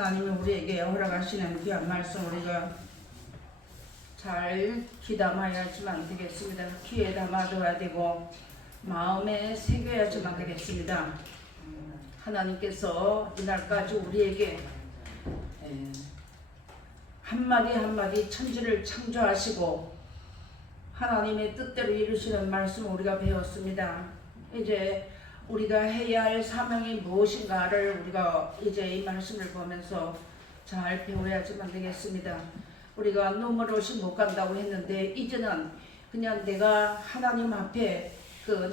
하나님이 우리에게 허락하시는 귀한 말씀 우리가 잘 귀담아야지만 되겠습니다. 귀에 담아둬야 되고 마음에 새겨야지만 되겠습니다. 하나님께서 이날까지 우리에게 한마디 한마디 천지를 창조하시고 하나님의 뜻대로 이루시는 말씀을 우리가 배웠습니다. 이제 우리가 해야 할 사명이 무엇인가를 우리가 이제 이 말씀을 보면서 잘 배워야지만 되겠습니다. 우리가 눈물없이 못 간다고 했는데 이제는 그냥 내가 하나님 앞에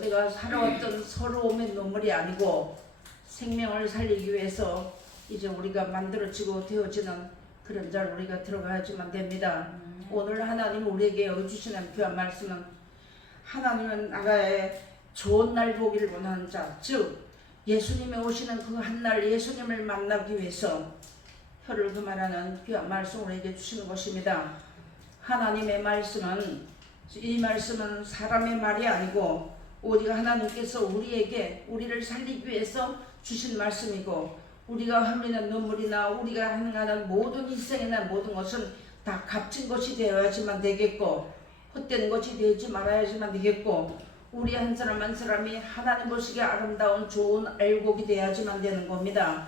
내가 살아왔던 서러움의 눈물이 아니고 생명을 살리기 위해서 이제 우리가 만들어지고 되어지는 그런 자를 우리가 들어가야지만 됩니다. 오늘 하나님 우리에게 주시는 귀한 말씀은 하나님은 나라에 좋은 날 보기를 원하는 자, 즉 예수님이 오시는 그 한날 예수님을 만나기 위해서 혀를 그만하는 귀한 말씀을 우리에게 주시는 것입니다. 하나님의 말씀은 이 말씀은 사람의 말이 아니고 오직 하나님께서 우리를 살리기 위해서 주신 말씀이고 우리가 흘리는 눈물이나 우리가 행하는 모든 희생이나 모든 것은 다 값진 것이 되어야지만 되겠고 헛된 것이 되지 말아야지만 되겠고 우리 한 사람 한 사람이 하나님 보시기에 아름다운 좋은 알곡이 되어야지만 되는 겁니다.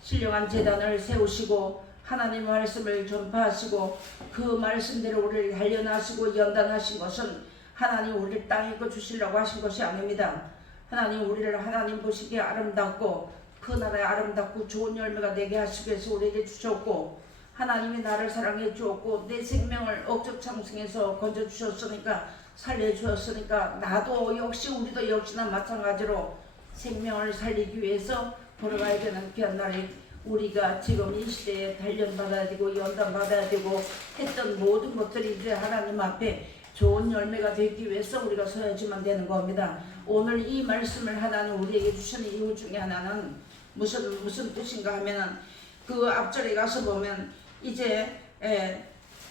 신령한 제단을 세우시고 하나님의 말씀을 전파하시고 그 말씀대로 우리를 단련하시고 연단하신 것은 하나님 우리를 땅에 거 주시려고 하신 것이 아닙니다. 하나님 우리를 하나님 보시기에 아름답고 그 나라에 아름답고 좋은 열매가 되게 하시기 위해서 우리에게 주셨고 하나님이 나를 사랑해 주었고 내 생명을 억적 창승해서 건져 주셨으니까 살려 주었으니까 나도 역시 우리도 역시나 마찬가지로 생명을 살리기 위해서 걸어가야 되는 귀한 날이 우리가 지금 이 시대에 단련받아야 되고 연단받아야 되고 했던 모든 것들이 이제 하나님 앞에 좋은 열매가 되기 위해서 우리가 서야지만 되는 겁니다. 오늘 이 말씀을 하나님 우리에게 주시는 이유 중에 하나는 무슨 뜻인가 하면은 그 앞절에 가서 보면 이제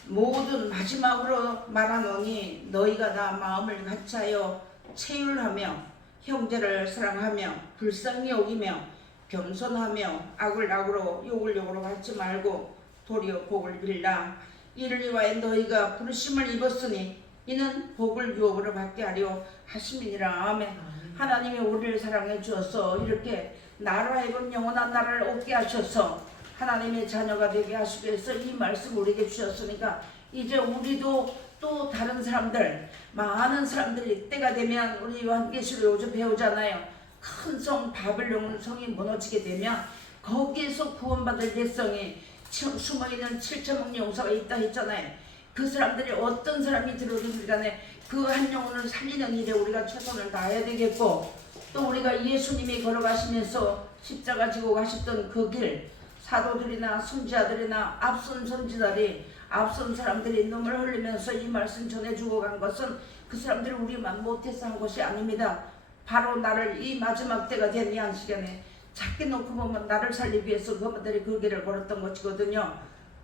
모든 마지막으로 말하노니 너희가 나 마음을 같이하여 체휼하며 형제를 사랑하며 불쌍히 여기며 겸손하며 악을 악으로 욕을 욕으로 받지 말고 도리어 복을 빌라. 이를 위하여 너희가 부르심을 입었으니 이는 복을 유업으로 받게 하려 하심이니라. 아멘. 하나님이 우리를 사랑해 주어서 이렇게 나로 하여금 영원한 나라를 얻게 하셔서 하나님의 자녀가 되게 하시기 위해서 이 말씀 우리에게 주셨으니까 이제 우리도 또 다른 사람들 많은 사람들이 때가 되면 우리 요한계시록 요즘 배우잖아요. 큰 성 바벨론 성이 무너지게 되면 거기에서 구원받을 백성이 숨어있는 7천억 용사가 있다 했잖아요. 그 사람들이 어떤 사람이 들어오든 간에 그 한 영혼을 살리는 일에 우리가 최선을 다해야 되겠고 또 우리가 예수님이 걸어가시면서 십자가 지고 가셨던 그 길 사도들이나 선지자들이나 앞선 선지자들이 앞선 사람들이 눈물 흘리면서 이 말씀 전해주고 간 것은 그 사람들이 우리만 못해서 한 것이 아닙니다. 바로 나를 이 마지막 때가 된 이 한 시간에 작게 놓고 보면 나를 살리기 위해서 그분들이 그 길을 걸었던 것이거든요.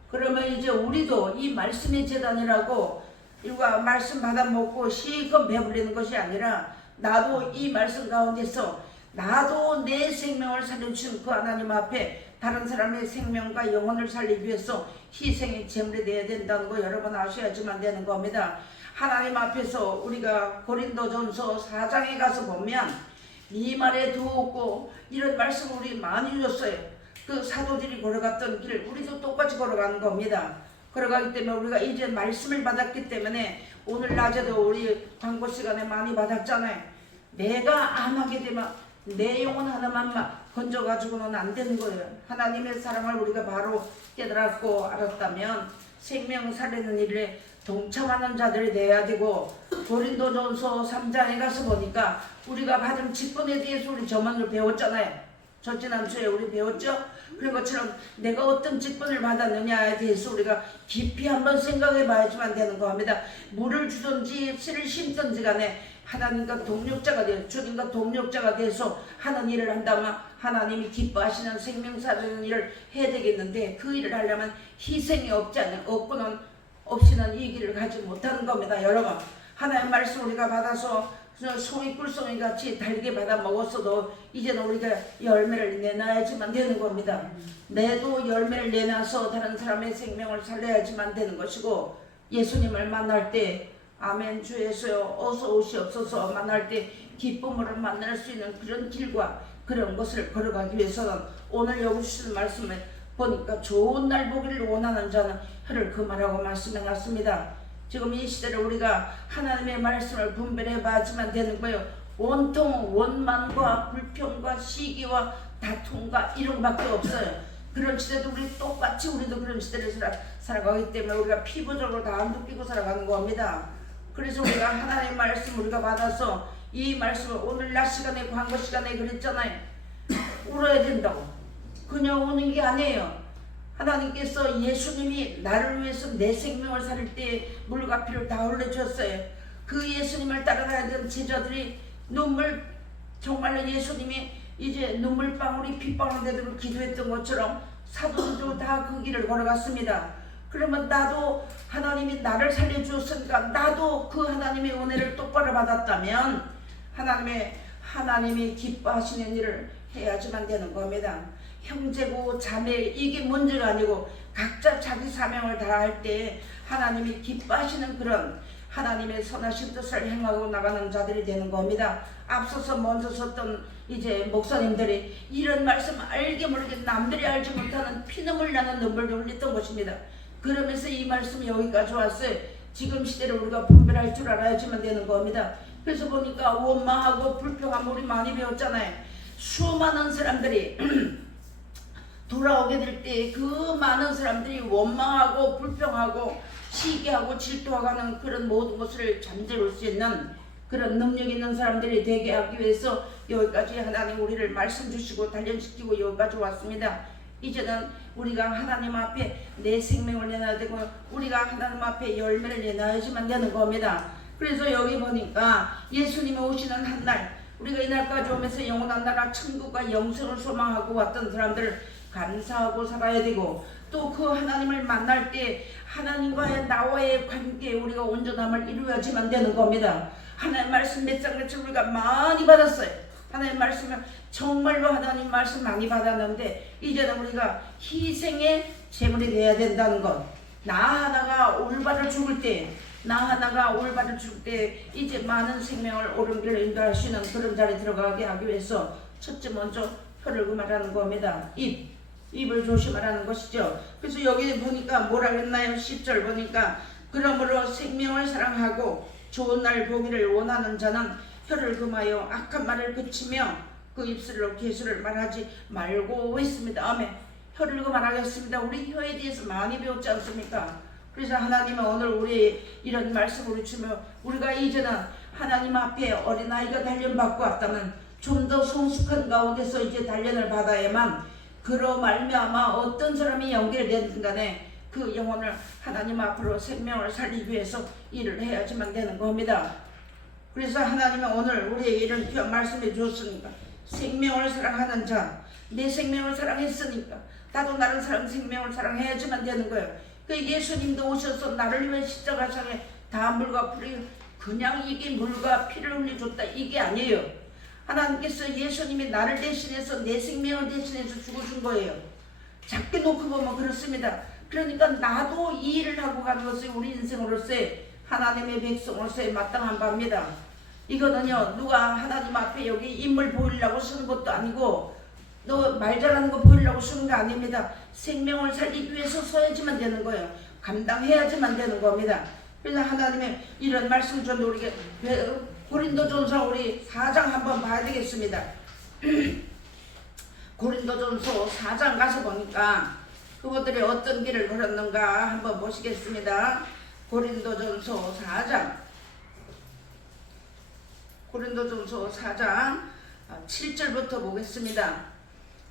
그러면 이제 우리도 이 말씀의 재단이라고 일과 말씀 받아먹고 실컷 배불리는 것이 아니라 나도 이 말씀 가운데서 나도 내 생명을 살려주신 그 하나님 앞에 다른 사람의 생명과 영혼을 살리기 위해서 희생의 제물이 되어야 된다는 거 여러분 아셔야지만 되는 겁니다. 하나님 앞에서 우리가 고린도전서 4장에 가서 보면 네 말에 두었고 이런 말씀 우리 많이 주셨어요. 그 사도들이 걸어갔던 길 우리도 똑같이 걸어가는 겁니다. 걸어가기 때문에 우리가 이제 말씀을 받았기 때문에 오늘 낮에도 우리 광고 시간에 많이 받았잖아요. 내가 안 하게 되면 내 영혼 하나만 건져가지고는 안 되는 거예요. 하나님의 사랑을 우리가 바로 깨달았고 알았다면 생명 살리는 일에 동참하는 자들이 돼야 되고 고린도전서 3장에 가서 보니까 우리가 받은 직분에 대해서 우리 저만을 배웠잖아요. 저 지난주에 우리 배웠죠? 그런 것처럼 내가 어떤 직분을 받았느냐에 대해서 우리가 깊이 한번 생각해 봐야지만 되는 겁니다. 물을 주든지 씨를 심든지 간에 하나님과 동력자가 되어 주님과 동력자가 돼서 하는 일을 한다면 하나님이 기뻐하시는 생명 살리는 일을 해야 되겠는데 그 일을 하려면 희생이 없고는 없이는 이 길을 가지 못하는 겁니다. 여러분 하나님의 말씀 우리가 받아서 송이 꿀송이 같이 달게 받아 먹었어도 이제는 우리가 열매를 내놔야지만 되는 겁니다. 내도 열매를 내놔서 다른 사람의 생명을 살려야지만 되는 것이고, 예수님을 만날 때 아멘 주 예수여 어서 오시옵소서 만날 때 기쁨으로 만날 수 있는 그런 길과 그런 것을 걸어가기 위해서는 오늘 여기 주시는 말씀을 보니까 좋은 날 보기를 원하는 자는 혀를 금하라고 말씀해놨습니다. 지금 이 시대를 우리가 하나님의 말씀을 분별해 봐야지만 되는 거예요. 온통 원망과 불평과 시기와 다툼과 이런 것밖에 없어요. 그런 시대도 우리 똑같이 우리도 그런 시대를 살아가기 때문에 우리가 피부적으로 다 느끼고 살아가는 겁니다. 그래서 우리가 하나님의 말씀 우리가 받아서 이 말씀을 오늘 낮 시간에 광고 시간에 그랬잖아요. 울어야 된다고. 그냥 우는 게 아니에요. 하나님께서 예수님이 나를 위해서 내 생명을 살릴 때 물과 피를 다 흘려주었어요. 그 예수님을 따라다니던 제자들이 눈물, 정말로 예수님이 이제 눈물방울이 핏방울 되도록 기도했던 것처럼 사도들도 다 그 길을 걸어갔습니다. 그러면 나도 하나님이 나를 살려주었으니까 나도 그 하나님의 은혜를 똑바로 받았다면 하나님이 기뻐하시는 일을 해야지만 되는 겁니다. 형제고 자매 이게 문제가 아니고 각자 자기 사명을 다할 때 하나님이 기뻐하시는 그런 하나님의 선하신 뜻을 행하고 나가는 자들이 되는 겁니다. 앞서서 먼저 섰던 이제 목사님들이 이런 말씀 알게 모르게 남들이 알지 못하는 피눈물 나는 눈물을 흘렸던 것입니다. 그러면서 이 말씀이 여기까지 왔어요. 지금 시대를 우리가 분별할 줄 알아야지만 되는 겁니다. 그래서 보니까 원망하고 불평하고 우리 많이 배웠잖아요. 수많은 사람들이 돌아오게 될 때 그 많은 사람들이 원망하고 불평하고 시기하고 질투하는 그런 모든 것을 잠재울 수 있는 그런 능력 있는 사람들이 되게 하기 위해서 여기까지 하나님 우리를 말씀 주시고 단련시키고 여기까지 왔습니다. 이제는 우리가 하나님 앞에 내 생명을 내놔야 되고 우리가 하나님 앞에 열매를 내놔야지만 되는 겁니다. 그래서 여기 보니까 예수님이 오시는 한날 우리가 이날까지 오면서 영원한 나라 천국과 영생을 소망하고 왔던 사람들을 감사하고 살아야 되고 또 그 하나님을 만날 때 하나님과의 나와의 관계에 우리가 온전함을 이루어야지만 되는 겁니다. 하나님 말씀 몇 장같이 우리가 많이 받았어요. 하나님 말씀을 정말로 하나님 말씀 많이 받았는데 이제는 우리가 희생의 제물이 되어야 된다는 것. 나 하나가 올바로 죽을 때 이제 많은 생명을 옳은 길로 인도할 수 있는 그런 자리에 들어가게 하기 위해서 첫째 먼저 혀를 금하라는 겁니다. 입을 조심하라는 것이죠. 그래서 여기 보니까 뭐라 했나요? 10절 보니까 그러므로 생명을 사랑하고 좋은 날 보기를 원하는 자는 혀를 금하여 악한 말을 그치며 그 입술로 계수를 말하지 말고 했습니다. 아멘. 혀를 금하라겠습니다. 우리 혀에 대해서 많이 배웠지 않습니까? 그래서 하나님은 오늘 우리 이런 말씀을 주시며 우리가 이제는 하나님 앞에 어린아이가 단련받고 왔다면 좀 더 성숙한 가운데서 이제 단련을 받아야만 그로 말미암아 어떤 사람이 연결되든 간에 그 영혼을 하나님 앞으로 생명을 살리기 위해서 일을 해야지만 되는 겁니다. 그래서 하나님은 오늘 우리에게 이런 귀한 말씀해 주었으니까 생명을 사랑하는 자, 내 생명을 사랑했으니까 나도 다른 사람 생명을 사랑해야지만 되는 거예요. 그 예수님도 오셔서 나를 위해 십자가상에 다 물과 피를 그냥 이게 물과 피를 흘려줬다 이게 아니에요. 하나님께서 예수님이 나를 대신해서 내 생명을 대신해서 죽으신 거예요. 작게 놓고 보면 그렇습니다. 그러니까 나도 이 일을 하고 가는 것이 우리 인생으로서의 하나님의 백성으로서의 마땅한 바입니다. 이거는요 누가 하나님 앞에 여기 인물 보이려고 쓰는 것도 아니고 너 말 잘하는 거 보이려고 쓰는 거 아닙니다. 생명을 살리기 위해서 서야지만 되는 거예요. 감당해야지만 되는 겁니다. 그래서 하나님의 이런 말씀 좀 우리가 고린도전서 우리 4장 한번 봐야 되겠습니다. 고린도전서 4장 가서 보니까 그분들이 어떤 길을 걸었는가 한번 보시겠습니다. 고린도전서 4장 7절부터 보겠습니다.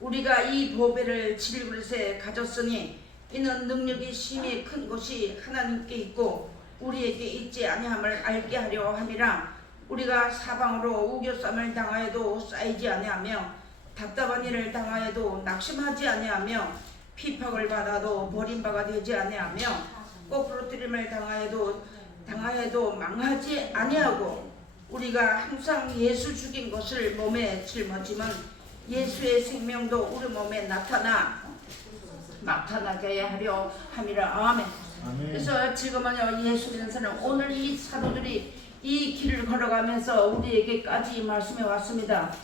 우리가 이 보배를 질그릇에 가졌으니 이는 능력이 심히 큰 것이 하나님께 있고 우리에게 있지 아니함을 알게 하려 함이라. 우리가 사방으로 우겨쌈을 당하여도 쌓이지 아니하며 답답한 일을 당하여도 낙심하지 아니하며 피팍을 받아도 버림바가 되지 아니하며 거꾸로 뜨림을 당하여도 망하지 아니하고 우리가 항상 예수 죽인 것을 몸에 짊어지면 예수의 생명도 우리 몸에 나타나게 하려 함이라. 아멘. 그래서 지금은요, 예수 믿는 사람, 오늘 이 사도들이 이 길을 걸어가면서 우리에게까지 이 말씀이 왔습니다.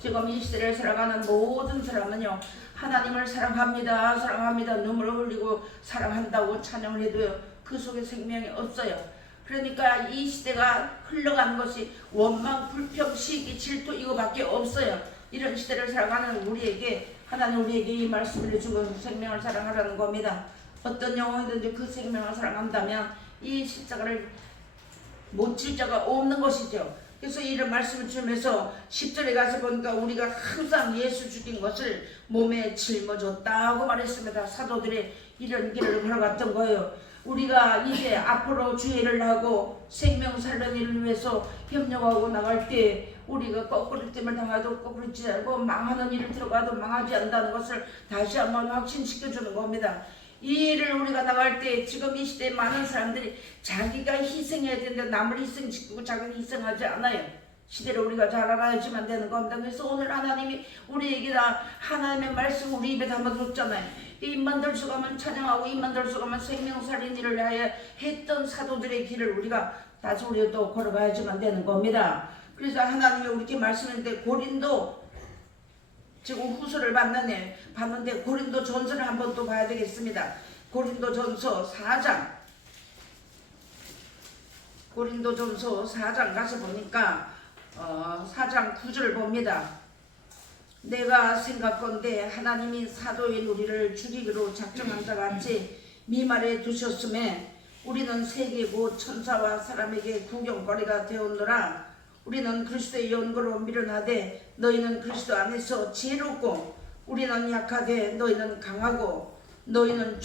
지금 이 시대를 살아가는 모든 사람은요, 하나님을 사랑합니다. 눈물을 흘리고 사랑한다고 찬양을 해도요, 그 속에 생명이 없어요. 그러니까 이 시대가 흘러가는 것이 원망, 불평, 시기, 질투 이거밖에 없어요. 이런 시대를 살아가는 우리에게 하나님 우리에게 이 말씀을 주고 생명을 사랑하라는 겁니다. 어떤 영혼이든지 그 생명을 사랑한다면 이 십자가를 못 질 자가 없는 것이죠. 그래서 이런 말씀을 주면서 10절에 가서 보니까 우리가 항상 예수 죽인 것을 몸에 짊어졌다고 말했습니다. 사도들이 이런 길을 걸어갔던 거예요. 우리가 이제 앞으로 주의를 하고 생명 살리는 일을 위해서 협력하고 나갈 때 우리가 거꾸로짐을 당해도 거꾸로지지 않고 망하는 일을 들어가도 망하지 않는다는 것을 다시 한번 확신시켜주는 겁니다. 이 일을 우리가 나갈 때 지금 이 시대에 많은 사람들이 자기가 희생해야 되는데 남을 희생시키고 자기는 희생하지 않아요. 시대를 우리가 잘 알아야지만 되는 겁니다. 그래서 오늘 하나님이 우리에게 다 하나님의 말씀 우리 입에 담아줬잖아요. 입만 들수가면 찬양하고 입만 들수가면 생명 살린 일을 위하여 했던 사도들의 길을 우리가 다시 우리가 또 걸어가야지만 되는 겁니다. 그래서 하나님이 우리에게 말씀했는데 고린도 지금 후서를 봤는데 고린도 전서를 한번 또 봐야 되겠습니다. 고린도 전서 4장 가서 보니까 4장 9절 봅니다. 내가 생각건대 하나님이 사도인 우리를 죽이기로 작정한 자 같이 미말에 두셨음에 우리는 세계고 천사와 사람에게 구경거리가 되었노라. 우리는 그리스도의 연고로 미련하되 너희는 그리스도 안에서 지혜롭고 우리는 약하되 너희는 강하고 너희는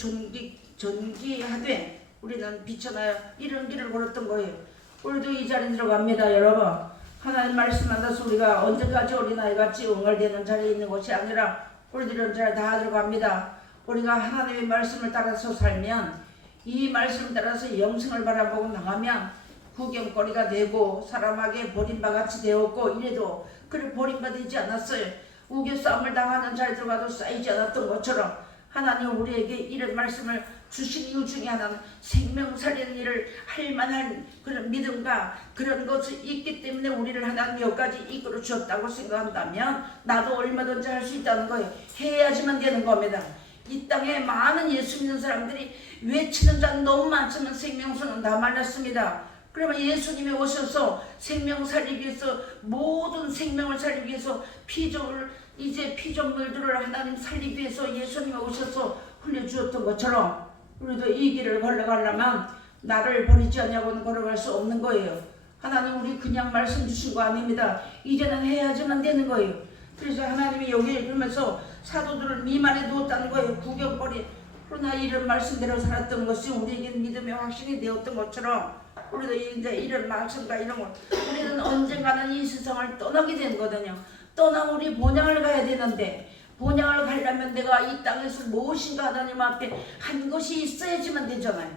존귀하되 우리는 비천하여 이런 길을 걸었던 거예요. 우리도 이 자리에 들어갑니다. 여러분, 하나님 말씀 만나서 우리가 언제까지 어린아이같이 옹알대는 자리에 있는 것이 아니라 우리들은 잘 다 들어갑니다. 우리가 하나님의 말씀을 따라서 살면, 이 말씀을 따라서 영생을 바라보고 나가면 구경거리가 되고 사람에게 버림받같이 되었고, 이래도 그를 버림받지 않았어요. 우겨싸움을 당하는 자리에 들어가도 쌓이지 않았던 것처럼 하나님 우리에게 이런 말씀을 주신 이유 중에 하나는 생명 살리는 일을 할 만한 그런 믿음과 그런 것이 있기 때문에 우리를 하나님 여기까지 이끌어 주셨다고 생각한다면 나도 얼마든지 할 수 있다는 거예요. 해야지만 되는 겁니다. 이 땅에 많은 예수 믿는 사람들이 외치는 자는 너무 많지만 생명수는 다 말랐습니다. 그러면 예수님이 오셔서 생명 살리기 위해서, 모든 생명을 살리기 위해서 피조물들을 하나님 살리기 위해서 예수님이 오셔서 흘려주었던 것처럼 우리도 이 길을 걸어가려면 나를 버리지 않냐고는 걸어갈 수 없는 거예요. 하나님 우리 그냥 말씀 주신 거 아닙니다. 이제는 해야지만 되는 거예요. 그래서 하나님이 여기에 그러면서 사도들을 미만에 두었다는 거예요. 구경거리. 그러나 이런 말씀대로 살았던 것이 우리에게 믿음의 확신이 되었던 것처럼 우리도 이제 이런 말씀과 이런 걸, 우리는 언젠가는 이 세상을 떠나게 되거든요. 떠나 우리 본향을 가야 되는데, 본향을 가려면 내가 이 땅에서 무엇인가 하나님 앞에 한 것이 있어야지만 되잖아요.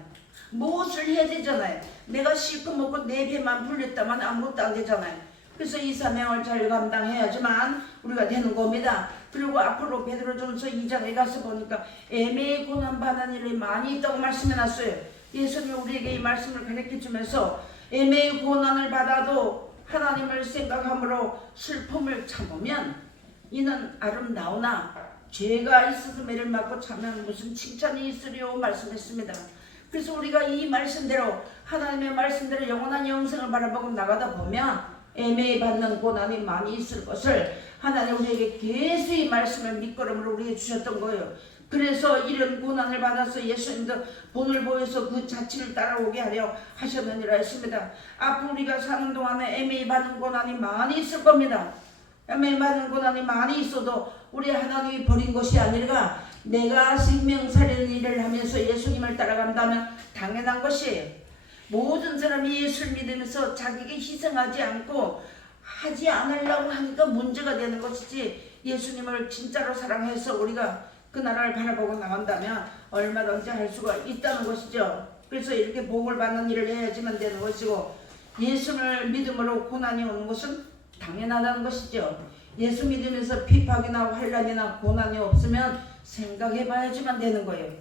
무엇을 해야 되잖아요. 내가 실컷 먹고 내 배만 불렸다만 아무것도 안 되잖아요. 그래서 이 사명을 잘 감당해야지만 우리가 되는 겁니다. 그리고 앞으로 베드로전서 2장에 가서 보니까 애매히 고난받는 일이 많이 있다고 말씀해놨어요. 예수님이 우리에게 이 말씀을 가르쳐주면서 애매히 고난을 받아도 하나님을 생각함으로 슬픔을 참으면 이는 아름다우나 죄가 있어서 매를 맞고 참으면 무슨 칭찬이 있으리요 말씀했습니다. 그래서 우리가 이 말씀대로, 하나님의 말씀대로 영원한 영생을 바라보고 나가다 보면 애매히 받는 고난이 많이 있을 것을 하나님 우리에게 계속 이 말씀을 밑거름으로 우리에게 주셨던 거예요. 그래서 이런 고난을 받아서 예수님도 본을 보여서 그 자취를 따라오게 하려 하셨느니라 했습니다. 앞으로 우리가 사는 동안에 애매히 받는 고난이 많이 있을 겁니다. 애매히 받는 고난이 많이 있어도 우리 하나님이 버린 것이 아니라 내가 생명 살리는 일을 하면서 예수님을 따라간다면 당연한 것이에요. 모든 사람이 예수를 믿으면서 자기에게 희생하지 않고 하지 않으려고 하니까 문제가 되는 것이지, 예수님을 진짜로 사랑해서 우리가 그 나라를 바라보고 나간다면 얼마든지 할 수가 있다는 것이죠. 그래서 이렇게 복을 받는 일을 해야지만 되는 것이고, 예수를 믿음으로 고난이 오는 것은 당연하다는 것이죠. 예수 믿으면서 핍박이나 환난이나 고난이 없으면 생각해봐야지만 되는 거예요.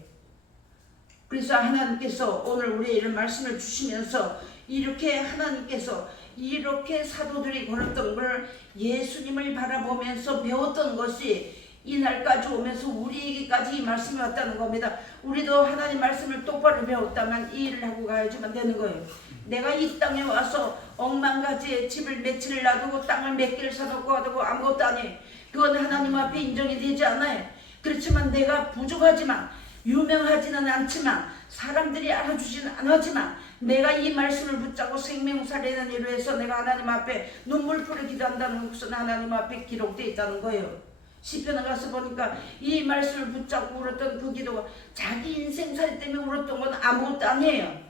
그래서 하나님께서 오늘 우리의 이런 말씀을 주시면서 이렇게 하나님께서 이렇게 사도들이 걸었던 걸 예수님을 바라보면서 배웠던 것이 이날까지 오면서 우리에게까지 이 말씀이 왔다는 겁니다. 우리도 하나님 말씀을 똑바로 배웠다면 이 일을 하고 가야지만 되는 거예요. 내가 이 땅에 와서 억만가지의 집을 며칠을 놔두고 땅을 몇 개를 사놓고 가두고 아무것도 아니에요. 그건 하나님 앞에 인정이 되지 않아요. 그렇지만 내가 부족하지만 유명하지는 않지만 사람들이 알아주지는 않았지만 내가 이 말씀을 붙잡고 생명살리는 일로 해서 내가 하나님 앞에 눈물풀을 기도한다는 것은 하나님 앞에 기록되어 있다는 거예요. 시편에 가서 보니까 이 말씀을 붙잡고 울었던 그 기도가 자기 인생살이 때문에 울었던 건 아무것도 아니에요.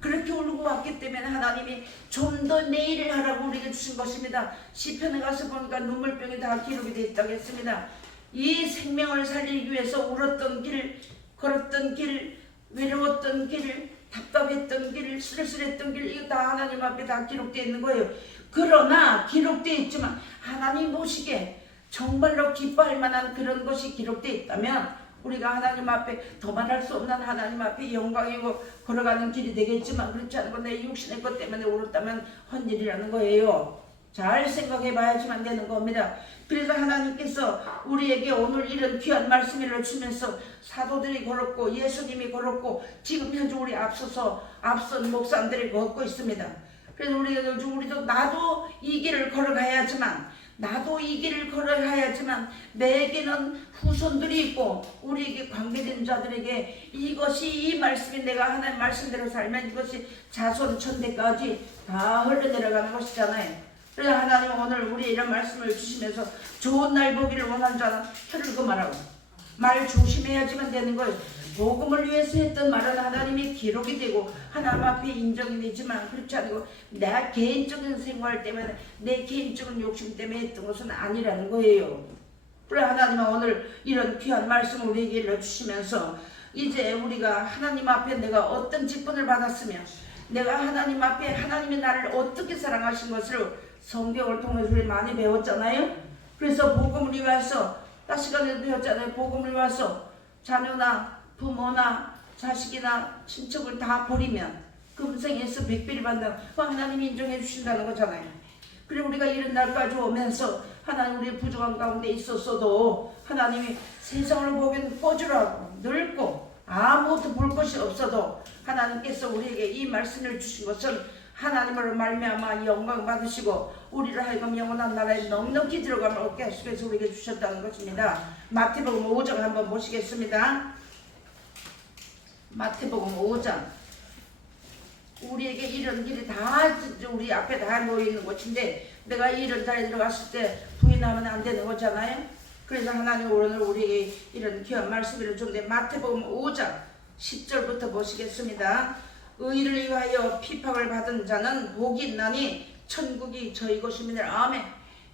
그렇게 울고 왔기 때문에 하나님이 좀 더 내 일을 하라고 우리에게 주신 것입니다. 시편에 가서 보니까 눈물병이 다 기록이 되어 있다고 했습니다. 이 생명을 살리기 위해서 울었던 길, 걸었던 길, 외로웠던 길, 답답했던 길, 쓸쓸했던 길, 이거 다 하나님 앞에 다 기록되어 있는 거예요. 그러나 기록되어 있지만 하나님 보시기에 정말로 기뻐할 만한 그런 것이 기록되어 있다면 우리가 하나님 앞에 더 말할 수 없는 하나님 앞에 영광이고 걸어가는 길이 되겠지만 그렇지 않고 내 육신의 것 때문에 울었다면 헛일이라는 거예요. 잘 생각해 봐야지만 되는 겁니다. 그래서 하나님께서 우리에게 오늘 이런 귀한 말씀을 주면서 사도들이 걸었고 예수님이 걸었고 지금 현재 우리 앞선 목사님들이 걷고 있습니다. 그래서 우리도 나도 이 길을 걸어가야지만 내게는 후손들이 있고 우리에게 관계된 자들에게 이것이 이 말씀이 내가 하나님 말씀대로 살면 이것이 자손 천대까지 다 흘러내려가는 것이잖아요. 그래서 하나님 오늘 우리 이런 말씀을 주시면서 좋은 날 보기를 원하는 자는 혀를 그만하고 말 조심해야지만 되는 거예요. 복음을 위해서 했던 말은 하나님이 기록이 되고 하나님 앞에 인정이 되지만 그렇지 않고 내 개인적인 생활 때문에 내 개인적인 욕심 때문에 했던 것은 아니라는 거예요. 그래 하나님은 오늘 이런 귀한 말씀을 우리에게 일러주시면서 이제 우리가 하나님 앞에 내가 어떤 직분을 받았으며 내가 하나님 앞에 하나님이 나를 어떻게 사랑하신 것을 성경을 통해서 우리 많이 배웠잖아요. 그래서 복음을 위해서 딱 시간에도 배웠잖아요. 복음을 위해서 자녀나 부모나 자식이나 친척을 다 버리면 금생에서 백배를 받는다고 하나님이 인정해 주신다는 거잖아요. 그리고 우리가 이런 날까지 오면서 하나님 우리의 부족한 가운데 있었어도 하나님이 세상을 보기엔 꼬질하고 늙고 아무것도 볼 것이 없어도 하나님께서 우리에게 이 말씀을 주신 것은 하나님으로 말미암아 영광 받으시고 우리를 하여금 영원한 나라에 넉넉히 들어가면 얻게 하시기 위해서 우리에게 주셨다는 것입니다. 마태복음 5장 한번 보시겠습니다. 마태복음 5장 우리에게 이런 길이 다 우리 앞에 다 놓여있는 곳인데 내가 이런 자리에 들어갔을 때 부인하면 안 되는 거잖아요. 그래서 하나님 오늘 우리에게 이런 귀한 말씀을 주는데 마태복음 5장 10절부터 보시겠습니다. 의를 위하여 핍박을 받은 자는 복이 있나니 천국이 저희 것입니다. 아멘.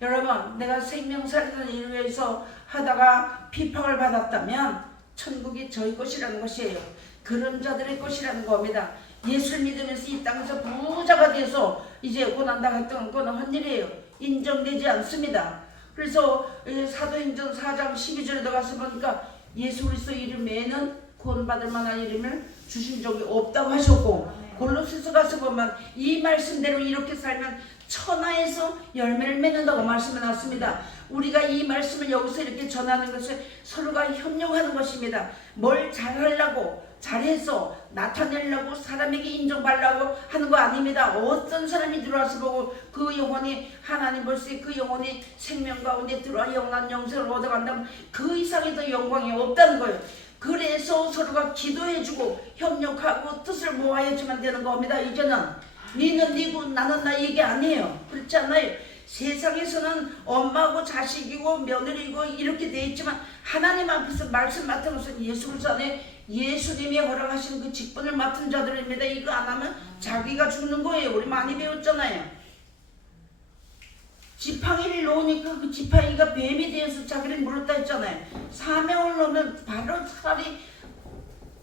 여러분 내가 생명 살리는 일을 위해서 하다가 핍박을 받았다면 천국이 저희 것이라는 것이에요. 그런 자들의 것이라는 겁니다. 예수를 믿으면서 이 땅에서 부자가 돼서 이제 고난당했던 건 헛일이에요. 인정되지 않습니다. 그래서 사도행전 4장 12절에 들어가서 보니까 예수 그리스도 이름에는 구원받을 만한 이름을 주신 적이 없다고 하셨고 골로새서 가서 보면 이 말씀대로 이렇게 살면 천하에서 열매를 맺는다고 말씀해 놨습니다. 우리가 이 말씀을 여기서 이렇게 전하는 것은 서로가 협력하는 것입니다. 뭘 잘하려고 잘해서 나타내려고 사람에게 인정받으려고 하는 거 아닙니다. 어떤 사람이 들어와서 보고 그 영혼이 하나님 볼 수 그 영혼이 생명 가운데 들어와 영원한 영생을 얻어간다면 그 이상의 더 영광이 없다는 거예요. 그래서 서로가 기도해주고 협력하고 뜻을 모아야지만 되는 겁니다. 이제는 니는 니고 나는 나 얘기 아니에요. 그렇지 않나요? 세상에서는 엄마고 자식이고 며느리고 이렇게 돼 있지만 하나님 앞에서 말씀 맡은 것은 예수 그리스도 안에 예수님이 허락하신 그 직분을 맡은 자들입니다. 이거 안 하면 자기가 죽는 거예요. 우리 많이 배웠잖아요. 지팡이를 놓으니까 그 지팡이가 뱀이 되어서 자기를 물었다 했잖아요. 사명을 놓으면 바로 차라리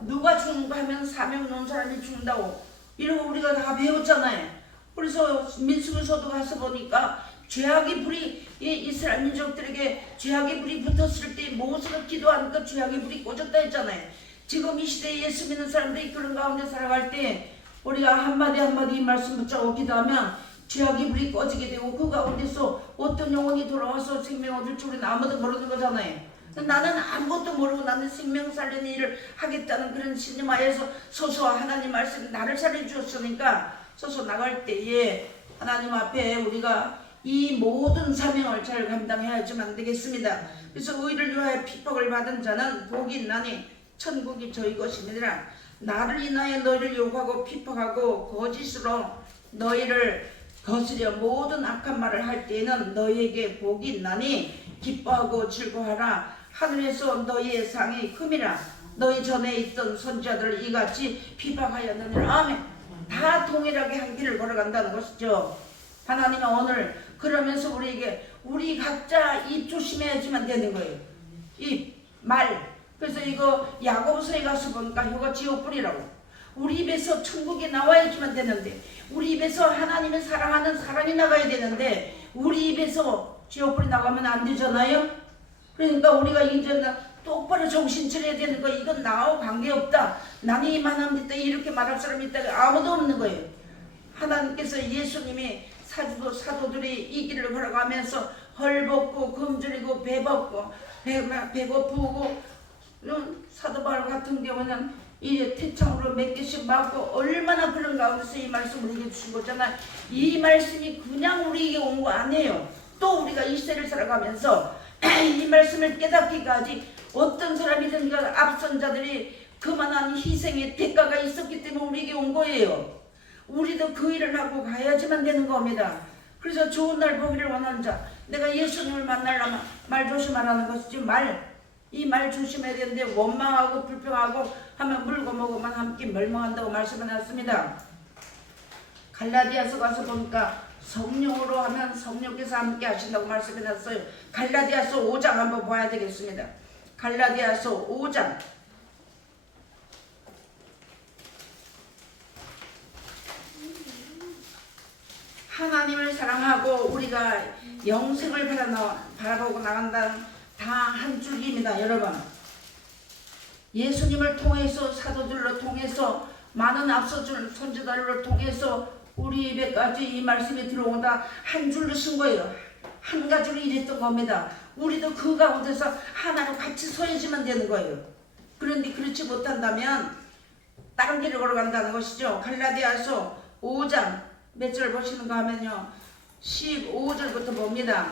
누가 죽는가 하면 사명 놓은 사람이 죽는다고 이러고 우리가 다 배웠잖아요. 그래서 민수기서도 가서 보니까 죄악의 불이 이 이스라엘 민족들에게 죄악의 불이 붙었을 때 모세가 기도하니까 죄악의 불이 꺼졌다 했잖아요. 지금 이 시대에 예수 믿는 사람들이 그런 가운데 살아갈 때 우리가 한마디 한마디 이 말씀 붙잡고 기도하면 죄악의 불이 꺼지게 되고 그 가운데서 어떤 영혼이 돌아와서 생명 얻을 줄 우리는 아무도 모르는 거잖아요. 나는 아무것도 모르고 나는 생명 살리는 일을 하겠다는 그런 신념하에서 서서 하나님 말씀 나를 살려주었으니까 서서 나갈 때에 하나님 앞에 우리가 이 모든 사명을 잘 감당해야지만 안 되겠습니다. 그래서 의를 위하여 핍박을 받은 자는 복이 있나니 천국이 저희 것이니라. 나를 인하여 너희를 욕하고 핍박하고 거짓으로 너희를 거스려 모든 악한 말을 할 때에는 너희에게 복이 있나니 기뻐하고 즐거워하라. 하늘에서 너희의 상이 큼이라. 너희 전에 있던 선지자들을 이같이 핍박하였느니라. 아멘. 다 동일하게 한 길을 걸어간다는 것이죠. 하나님은 오늘 그러면서 우리에게 우리 각자 입 조심해야지만 되는 거예요. 입, 말. 그래서 이거 야고보서에 가서 보니까 혀가 지옥불이라고. 우리 입에서 천국에 나와야지만 되는데 우리 입에서 하나님을 사랑하는 사랑이 나가야 되는데 우리 입에서 지옥불이 나가면 안 되잖아요. 그러니까 우리가 이제 똑바로 정신 차려야 되는 거. 이건 나하고 관계없다. 나는 이만하면 됐다. 이렇게 말할 사람이 있다가 아무도 없는 거예요. 하나님께서 예수님이 사도들이 이 길을 걸어가면서 헐벗고 굶주리고 배벗고 배고프고 사도 바울 같은 경우는 이 태창으로 몇 개씩 맞고 얼마나 그런 가운데서 이 말씀을 우리에게 주신 거잖아요. 이 말씀이 그냥 우리에게 온 거 아니에요. 또 우리가 이 시대를 살아가면서 이 말씀을 깨닫기까지 어떤 사람이든 앞선 자들이 그만한 희생의 대가가 있었기 때문에 우리에게 온 거예요. 우리도 그 일을 하고 가야지만 되는 겁니다. 그래서 좋은 날 보기를 원하는 자, 내가 예수님을 만나려면 말 조심하라는 것이지 이 말 조심해야 되는데 원망하고 불평하고 하면 물고 먹으면 함께 멸망한다고 말씀해놨습니다. 갈라디아서 가서 보니까 성령으로 하면 성령께서 함께 하신다고 말씀해놨어요. 갈라디아서 5장 한번 봐야 되겠습니다. 갈라디아서 5장 하나님을 사랑하고 우리가 영생을 바라보고 나간다는 다 한 줄기입니다. 여러분, 예수님을 통해서 사도들로 통해서 많은 앞서준 선지자들을 통해서 우리 입에까지 이 말씀이 들어온다 한 줄로 쓴 거예요. 한 가지로 일했던 겁니다. 우리도 그 가운데서 하나로 같이 서야지만 되는 거예요. 그런데 그렇지 못한다면 다른 길을 걸어간다는 것이죠. 갈라디아서 5장 몇 절 보시는가 하면요, 15절부터 봅니다.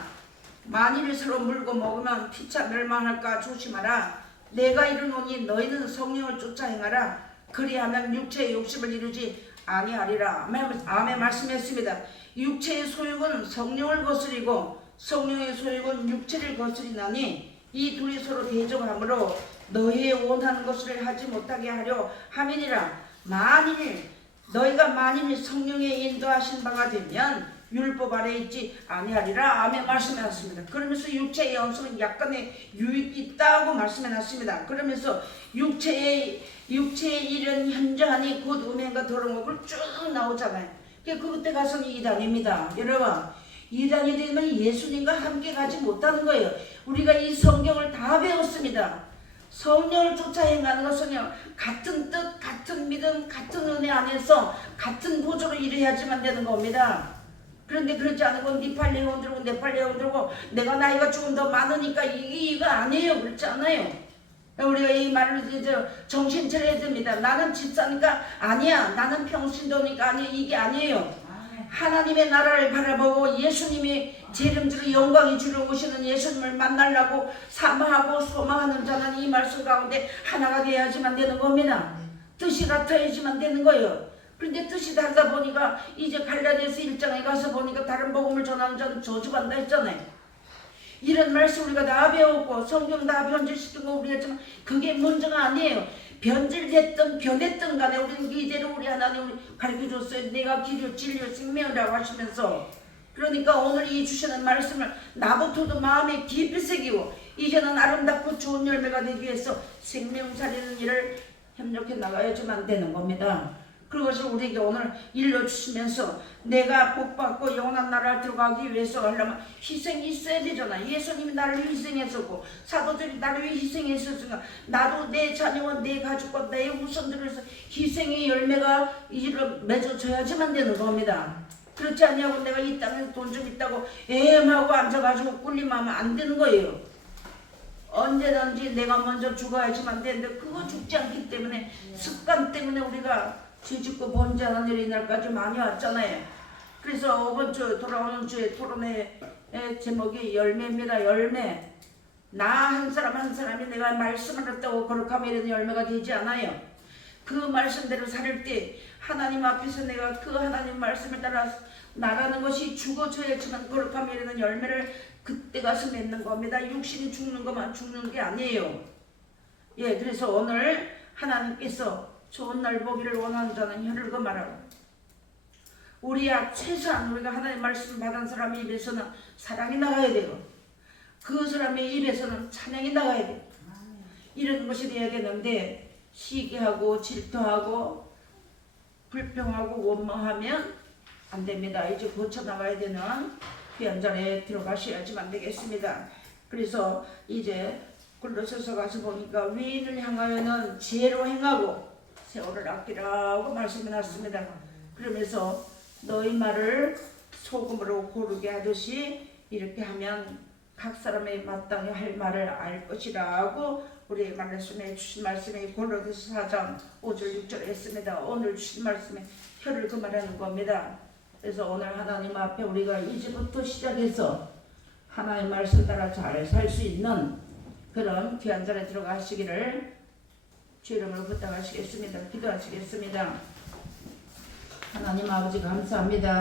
만일 서로 물고 먹으면 피차 멸망할까 조심하라. 내가 이르노니 너희는 성령을 쫓아 행하라. 그리하면 육체의 욕심을 이루지 아니하리라. 아멘 말씀했습니다. 육체의 소욕은 성령을 거스리고 성령의 소욕은 육체를 거스리나니 이 둘이 서로 대적하므로 너희의 원하는 것을 하지 못하게 하려 함이니라. 너희가 성령의 인도하신 바가 되면 율법 아래 있지 아니하리라. 아멘 말씀해놨습니다. 그러면서 육체의 영성은 약간의 유익이 있다고 말씀해놨습니다. 그러면서 육체의 일은 현저하니 곧 음행과 더러운 것을 쭉 나오잖아요. 그때 가서는 이단입니다. 여러분, 이단이 되면 예수님과 함께 가지 못하는 거예요. 우리가 이 성경을 다 배웠습니다. 성령을 쫓아 행하는 것은요, 같은 뜻, 같은 믿음, 같은 은혜 안에서 같은 보조로 일해야지만 되는 겁니다. 그런데 그렇지 않고 네 팔레 흔들고 내 팔레 흔들고 내가 나이가 조금 더 많으니까 이거 아니에요. 그렇지 않아요. 우리가 이 말을 이제 정신 차려야 됩니다. 나는 집사니까 아니야. 나는 평신도니까 아니야. 이게 아니에요. 하나님의 나라를 바라보고 예수님이 재림주로 영광이 주러 오시는 예수님을 만나려고 사모하고 소망하는 자는 이 말씀 가운데 하나가 되어야지만 되는 겁니다. 뜻이 같아야지만 되는 거예요. 그런데 뜻이 다르다 보니까 이제 갈라디아서 1장에 가서 보니까 다른 복음을 전하는 자는 저주받는다 했잖아요. 이런 말씀 우리가 다 배웠고 성경 다 변질시킨 거 우리 했지만 그게 문제가 아니에요. 변질됐든 변했든 간에 우리는 이대로 우리 하나님 가르쳐줬어요. 내가 길이요 진리요 생명이라고 하시면서, 그러니까 오늘 이 주시는 말씀을 나부터도 마음에 깊이 새기고 이제는 아름답고 좋은 열매가 되기 위해서 생명 살리는 일을 협력해 나가야지만 되는 겁니다. 그것을 우리에게 오늘 일러주시면서 내가 복받고 영원한 나라를 들어가기 위해서 하려면 희생이 있어야 되잖아. 예수님이 나를 희생했었고 사도들이 나를 위해 희생했었으니까 나도 내 자녀와 내 가족과 내 후손들을 위해서 희생의 열매가 이를 맺어져야지만 되는 겁니다. 그렇지 않냐고 내가 이 땅에 돈 좀 있다고 애엠하고 앉아가지고 꿀림하면 안 되는 거예요. 언제든지 내가 먼저 죽어야지만 되는데 그거 죽지 않기 때문에 습관 때문에 우리가 죄짓고 번제하는 일이 날까지 많이 왔잖아요. 그래서 이번 주 돌아오는 주에 토론의 제목이 열매입니다. 열매. 나 한 사람 한 사람이 내가 말씀을 했다고 거룩하면 이런 열매가 되지 않아요. 그 말씀대로 살 때 하나님 앞에서 내가 그 하나님 말씀을 따라 나가는 것이 죽어져야지만 거룩하면 이런 열매를 그때 가서 맺는 겁니다. 육신이 죽는 것만 죽는 게 아니에요. 예, 그래서 오늘 하나님께서 좋은 날 보기를 원하는 자는 혀를 그말하고 우리야 최소한 우리가 하나님 말씀 받은 사람의 입에서는 사랑이 나가야 되고 그 사람의 입에서는 찬양이 나가야 돼요. 이런 것이 돼야 되는데 시기하고 질투하고 불평하고 원망하면 안 됩니다. 이제 고쳐나가야 되는 귀한 자리에 들어가셔야지만 되겠습니다. 그래서 이제 골로새서 가서 보니까 위인을 향하여는 지혜로 행하고 세월을 아끼라고 말씀해 놨습니다. 그러면서 너희 말을 소금으로 고르게 하듯이 이렇게 하면 각 사람의 마땅히 할 말을 알 것이라고 우리 말씀해 주신 말씀이 골로새서 4장 5절 6절에 했습니다. 오늘 주신 말씀에 혀를 그말하는 겁니다. 그래서 오늘 하나님 앞에 우리가 이제부터 시작해서 하나님 말씀 따라 잘 살 수 있는 그런 귀한 자리에 들어가시기를 주 이름으로 부탁하시겠습니다. 기도하시겠습니다. 하나님 아버지 감사합니다.